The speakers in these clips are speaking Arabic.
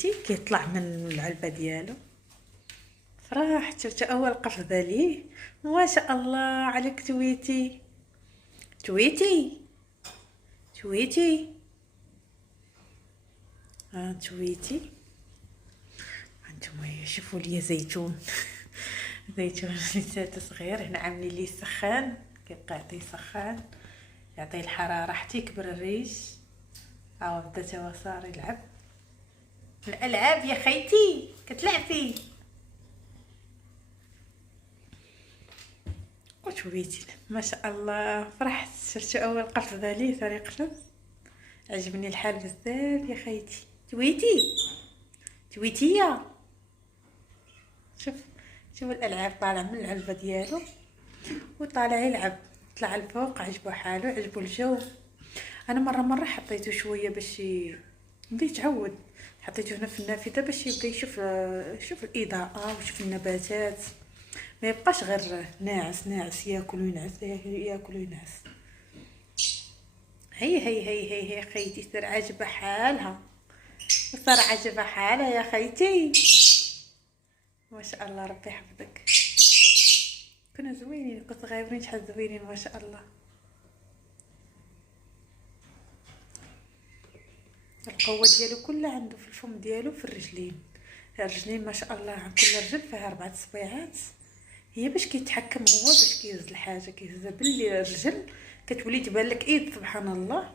تويتي كيطلع من العلبه ديالو. فرحت شفت اول قفزه ليه. ما شاء الله عليك تويتي. تويتي تويتي. تويتي. هانتوما شوفوا لي زيتون. زيتون لساته صغير هنا عاملين ليه سخان، كيبقى يعطيه سخان، يعطيه الحراره حتى يكبر الريش. بدا توا صار يلعب الالعاب. يا خيتي كتلعبي وتويتي ما شاء الله. فرحت شرت اول قفزه ليه ثاني قفز. عجبني الحال بزاف يا خيتي. تويتي تويتيه. شوف الالعاب طالع من العلبه ديالو وطالع يلعب. طلع الفوق عجبو حاله، عجبو الجو. انا مره حطيته شويه باش بدا يتعود. حطيته هنا في النافذه باش يبدا يشوف الاضاءه ويشوف النباتات، ما يبقاش غير ناعس ياكل وينعس ياكل وينعس. هي خيتي صار عاجبها حالها، صار عاجبها حالها يا خيتي. ما شاء الله ربي يحفظك. كنا زوينين كنت غايبين شحال زوينين ما شاء الله. القوه ديالو كلها عنده في الفم ديالو، في الرجلين ما شاء الله. عن كل رجل فيها 4 صبيعات. هي باش كيتحكم هو باش كيهز الحاجه، كيهزها بالرجل كتولي تبان لك ايد سبحان الله.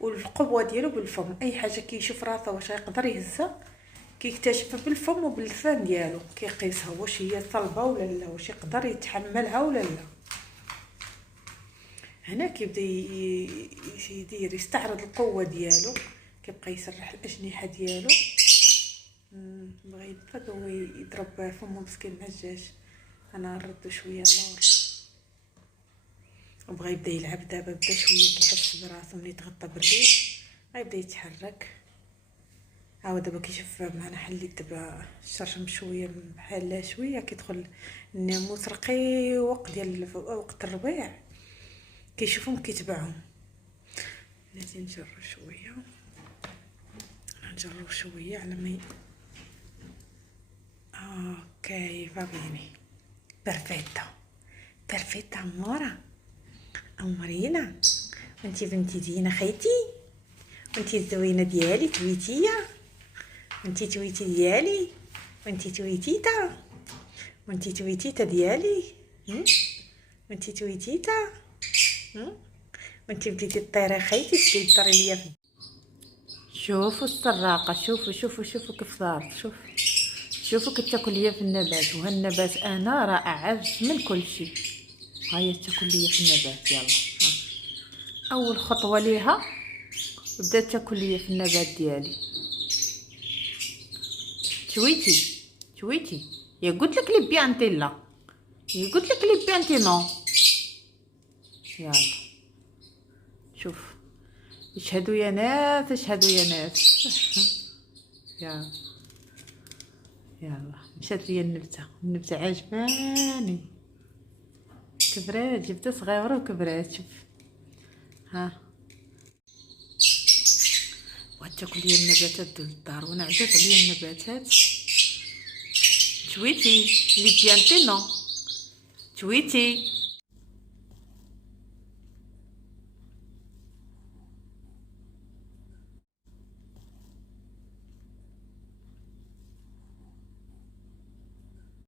والقوه ديالو بالفم، اي حاجه كيشوف راسه واش يقدر يهزها كيكتشفها بالفم وباللسان ديالو، كيقيسها واش هي صلبه ولا لا، واش يقدر يتحملها ولا لا. هنا كيبدا يستعرض القوه ديالو، كيبقى يسرح الاجنحه ديالو. بغى ينفذ هو يضرب فمو مسكين العجاج. انا نردو شويه اللور. وبغى يبدا يلعب دابا، بدا شويه كيحس براسو ملي يتغطى بالريش غيبدا يتحرك. دابا كيشوف معنا حليت دابا الشرشم شويه بحال شويه كيدخل الناموس رقيق ديال وقت الربيع، كيشوفهم كيتبعهم. لازم نجرب شويه على ما اوكي va bene. perfetto امورينا. وانتي بنتي زينه خيتي، وانتي الزوينه ديالي تويتيه، وانتي تويتي ديالي، وانتي تويتيتا، وانتي تويتيتا ديالي، وانتي تويتيتا، وانتي بديتي تطيري خيتي، بديتي تطيري ليا. شوفوا السراقه، شوفوا كيف صارت. شوفوا كتاكل ليا في النبات. وهالنبات انا رائع عز من كل شيء. هاي تاكل ليا في النبات. يلا اول خطوه ليها بدات تاكل ليا في النبات ديالي. تويتي يا قلت لك لي بيانتي لا، يا قلت لك لي بيانتي نو. يلا شوف اشهدوا يا ناس يلا مشات لي النبته عجباني. كبرات، جبت صغيره وكبرات. شوف وتاكل لي النباتات ديال الدار، وانا عزاز عليا النباتات. تويتي لي بيانتي نو. تويتي